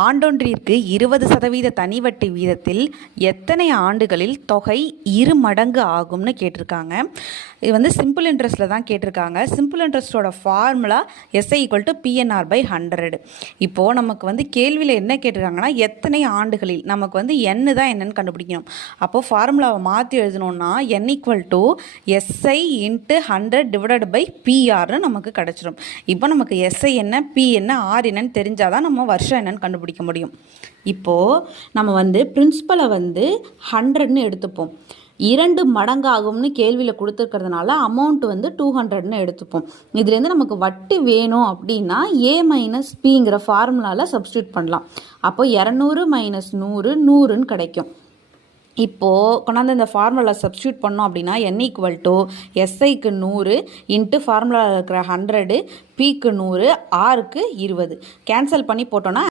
ஆண்டொன்றிற்கு 20% தனி வட்டி வீதத்தில் எத்தனை ஆண்டுகளில் தொகை 2 மடங்கு ஆகும்னு கேட்டிருக்காங்க. இது வந்து சிம்பிள் இன்ட்ரெஸ்ட்டில் தான் கேட்டிருக்காங்க. சிம்பிள் இன்ட்ரெஸ்ட்டோட ஃபார்முலா SI = PNR/100. இப்போது நமக்கு வந்து கேள்வியில் என்ன கேட்டிருக்காங்கன்னா எத்தனை ஆண்டுகளில், நமக்கு வந்து n தான் என்னன்னு கண்டுபிடிக்கணும். அப்போது ஃபார்முலாவை மாற்றி எழுதணும்னா n = SI × 100/PR நமக்கு கிடச்சிரும். இப்போ நமக்கு SI என்ன, P என்ன, R என்னன்னு தெரிஞ்சால் தான் நம்ம வருஷம் என்னன்னு கண்டுபிடிக்க முடியும். இப்போது நம்ம வந்து பிரின்சிபலை வந்து 100ன்னு எடுத்துப்போம். 2 மடங்காகும்னு கேள்வியில் கொடுத்துருக்கிறதுனால அமௌண்ட் வந்து 200ன்னு எடுத்துப்போம். இதுலேருந்து நமக்கு வட்டி வேணும் அப்படின்னா A - Pங்கிற ஃபார்முலாவில் சப்ஸ்டியூட் பண்ணலாம். அப்போ 200 - 100 100ன்னு கிடைக்கும். இப்போது கொண்டாந்து இந்த ஃபார்முலா சப்ஸ்டியூட் பண்ணோம் அப்படின்னா n = SIக்கு 100 இன்ட்டு ஃபார்முலாவில் இருக்கிற 100, Pக்கு 100, Rக்கு 20 கேன்சல் பண்ணி போட்டோன்னா